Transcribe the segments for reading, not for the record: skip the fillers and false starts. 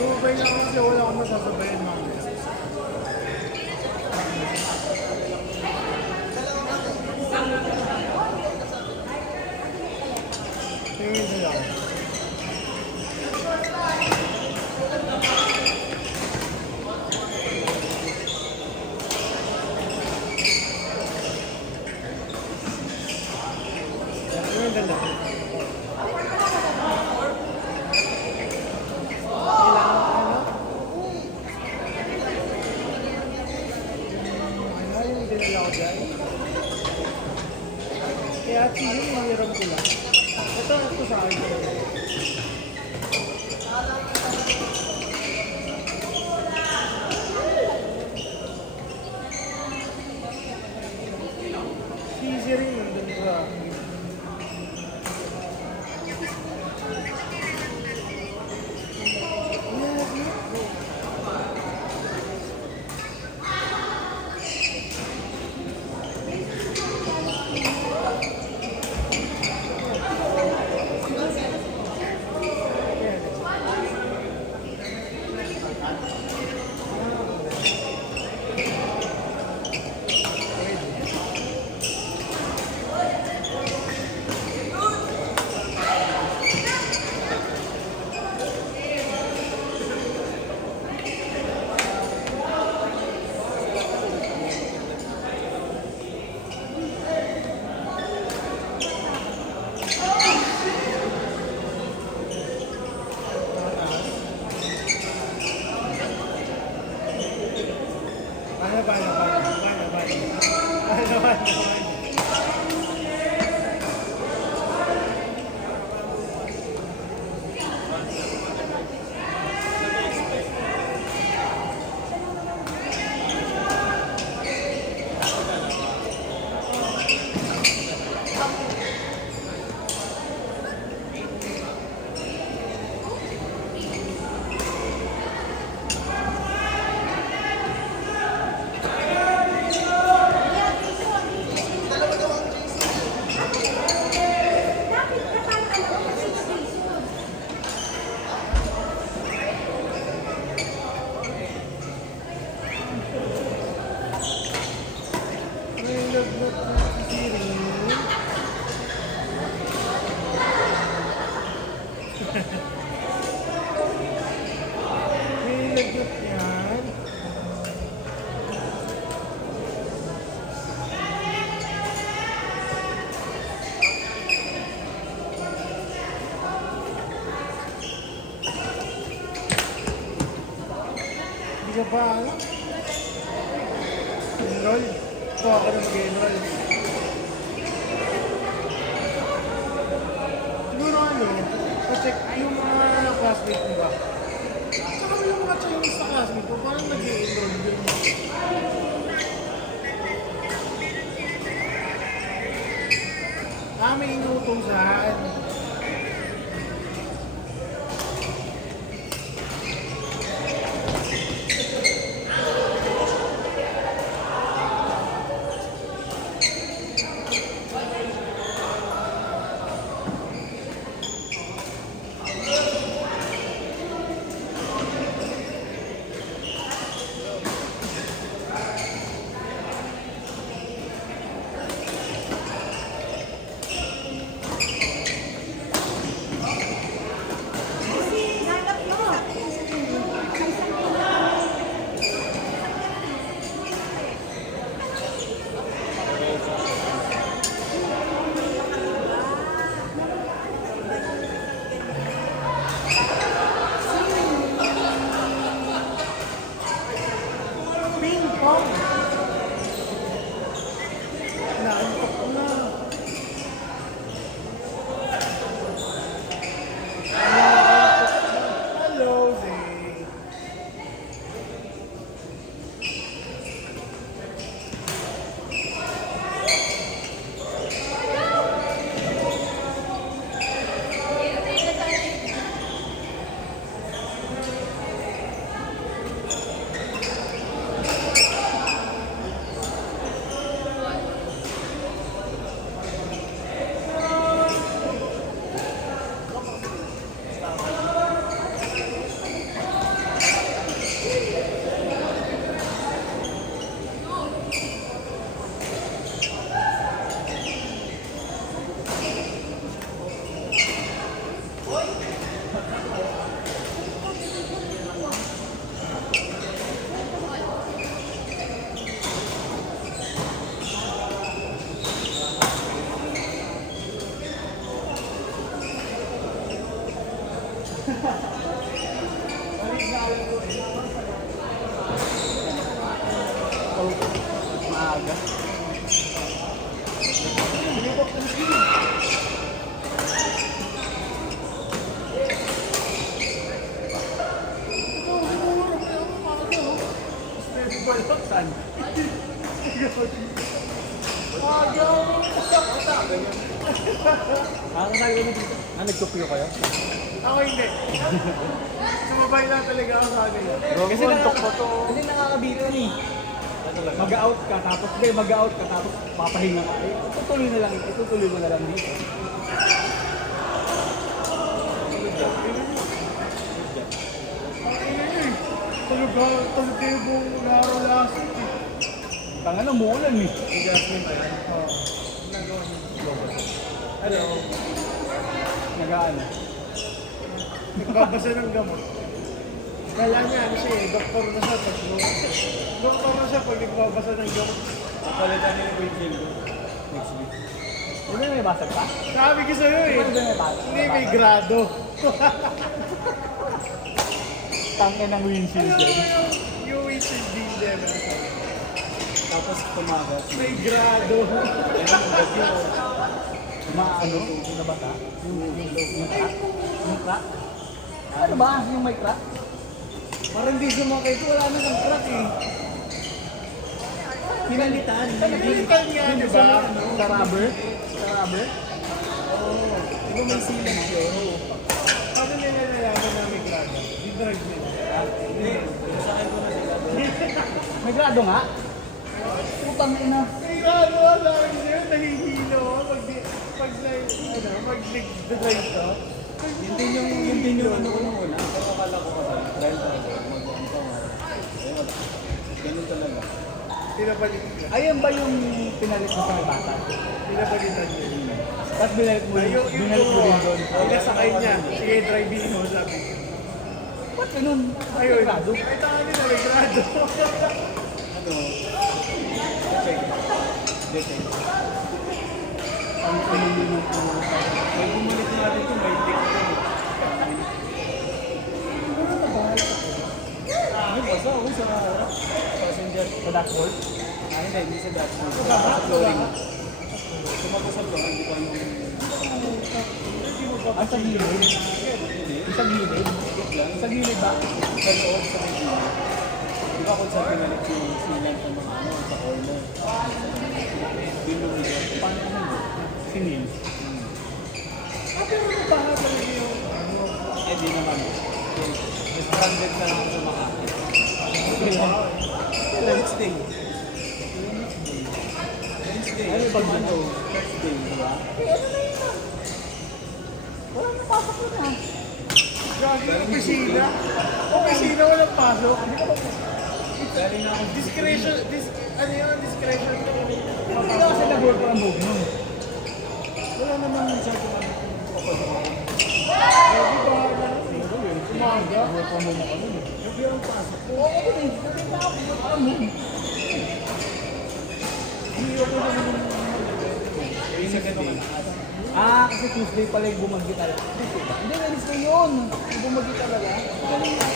Subay lang kasi wala akong masasabayan mga. Tingin nila ako. Tingin nila ako. Kaya yung mahirap ko lang. Ito sa akin. Easy rin yung dun sa Hindi ka pa ano? Enroll? Ito ako na mag-enroll. Siguro ano? Check yung mga classmate mo ba? Saka yung mga Chinese na classmate ko, parang nag-enroll din mo. May inutong saan. umaga. Sinubok ng skin. Saan? Ano tayo dito? Nagtupyo kayo? Ako hindi. Sumabay lang talaga ako sa akin. Kasi Kasi nakakabitin eh. Mag-out ka tapos papahinga ka. Itutuloy mo na lang dito. Tulog kayo buong laro last week. Tanga na umuulan eh. Adjustment pa yan? Oo. Nagawa niyo. Ano? Nag-ano? Nagbabasa ng gamot. Kala niya, ano siya eh, doktor na siya. Doktor na siya pag nagbabasa ng gamot. Palitan niyo yung windshield ko. Next week. Hindi na may basag pa? Sabi ko sa'yo eh. Hindi may basag. Hindi, may grado. Tangin ng windshield Ano dyan. yung windshield din din. Tapos tumagas. May grado. Maano? Yung nabata? Yung crack? Yung crack? Ano ba? Yung may crack? Parang di sumakay ko, wala na ng crack eh. Pinalitan. Pinalitan nga, di ba? Sa rubber? Sa rubber? Oo. Di ba may sealant yun? Paano nila nalaman na may grado? Di drug nila. Hindi. Sa akin ko na sila. May grado nga? Putang ina. May grado, sabi ko sa'yo, nahihilo ako pag nag-drive ka. Yun din yung ano ko nung una. Pero akala ko kasi, dahil mag-ano ka nga. Eh wala. Ganun talaga. Pinapalit ka. Ayun ba yung pinalit mo sa may bata? Pinapalitan niya. Tapos binalit mo Yung rin doon. pinasakay niya. Sige, driving mo, sabi ko. Ba't ganun? Ayun. Grado? Ay, tanga nila, may grado. Ano? Check. Detect. Ang tanong yun ng may bumalik nga dito, may tick ko. Ano ba? Sa passenger? Sa dashboard? Ah, hindi sa dashboard. Sa flooring. Tumako sa flooring, hindi ko ano yung... sa gilid? Sa gilid? Sa gilid ba? Sa loob, sa gilid. Di ba kung sa pinalit yung silang sa mga ano, sa corner? Binumili. Paano ano mo? Sinil. Pero ano ba nga talaga yung ano? Eh, di naman. Stranded na lang sa Makati. Wednesday. Ano pag ano? Thursday, di ba? Wala na pasok na. Gagi, opisina. Opisina, walang pasok. Galing na ako. Discretion, ano yun, discretion. Hindi na kasi nag-work from home nun. Wala naman sa kung ano. Gagi ba na? Umaga. Work from home ako nun. Gabi ang pasok ko. Oo, gabi. Gabi na ako work from home. Hindi ako naman yung Saturday. Kasi Tuesday pala yung bumagyo talaga. Tuesday ba? Hindi, Wednesday yun. Yung bumagyo talaga. Galing na.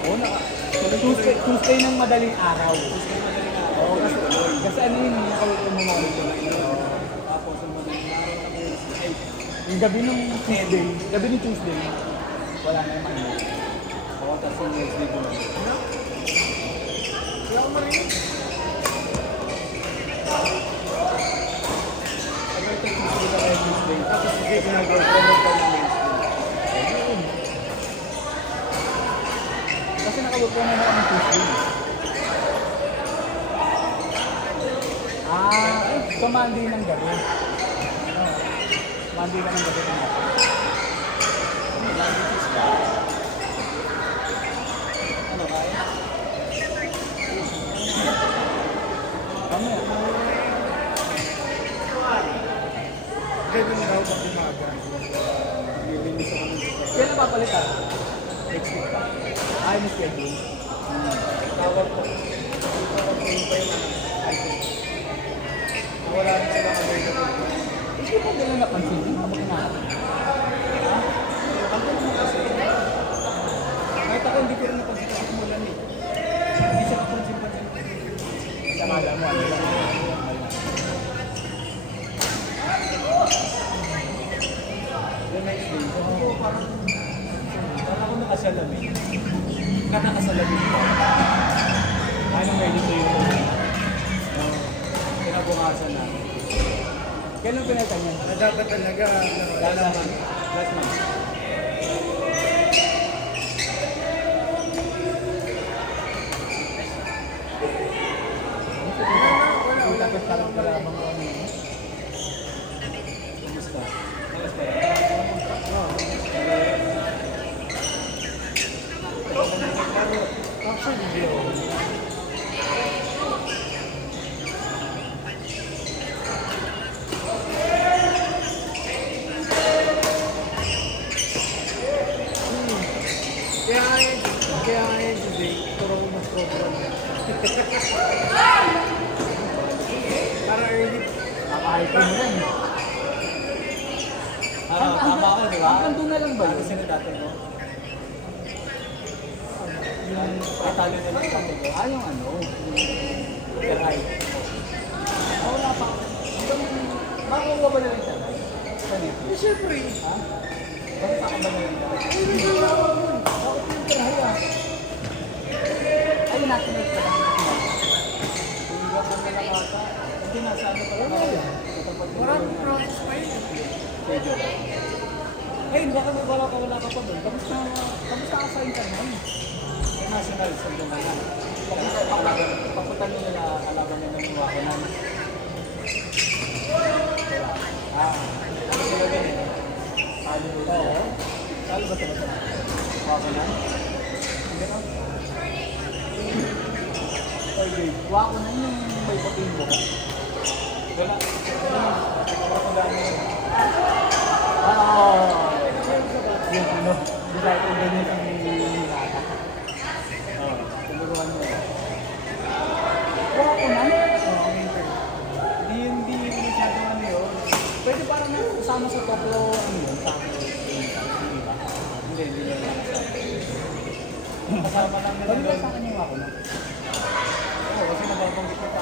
Oo, Tuesday ng madaling araw. Oo, kasi ano yun, nakawit mo mga ulit. Tapos yung madaling araw. Yung gabi ng Tuesday, wala na yung ano. Oo, tapos yung Wednesday bumagyo. Wala ko marinig. Tuesday, tapos sige, ginagawa ko ng Wednesday. Kasi nakawork ko naman kami Tuesday. So Monday ng gabi. Monday lang ng gabi. Ano kaya? Ganun daw pag umaga. Kailan papalitan? Next week pa. May schedule. Tawag ko. Wala rin sila available. Hindi ko nila napansin. Hindi mo kinahanap. Kahit ako hindi ko rin napansin kasi kumulan eh. Hindi siya kapansin-pansin. Sa kala mo Kala ko nakasalamin. Nakasalamin pa. Ano may dito yung kinabukasan na. Kailan pinalitan yan? Dapat talaga, Lalaman. Last month. Tapos parang wala bang ano yun? Kumusta? Kumusta? Actually, hindi ako. Kaya ngayon today, puro ko mas program. Para early. Nakahike mo rin. Tama ako, di ba? Hanggang doon na lang ba yun? Sino dati mo? Yung Italian na lang dati ko. Yung ano? Yung hike. Wala pa. Makakuha ba na rin tayo? Sa Netflix? Siyempre. Ha? Bakit pa ka ba na rin tayo? Ay, nagagawa ko nun. Bakit yung tirahay ah? Ayun natin ay pala. Hingga ko na lang ata. Hindi nasa ano pala. Maraming process pa yun. Medyo. Ay, baka wala ka pa doon. Kamusta ka sa internet? Ay, national sa doon na. Papunta nila kalaban nila ng Wakanan. Ano sila din eh? Salo nila. Oo. Salo ba sila sa Wakanan? Hindi na. Wakanan yung may pating mo. Wala. Wala. Yung ano, design ko ganyan ang nilata. Tuluruan mo. Wala ko na? Hindi masyadong ano yun. Pwede parang kasama sa Tokyo, ano yun, hindi ba? Hindi yun. Kasama lang nila. Pwede ba sa akin yung ako na? Oo, kasi nababanggit ko pa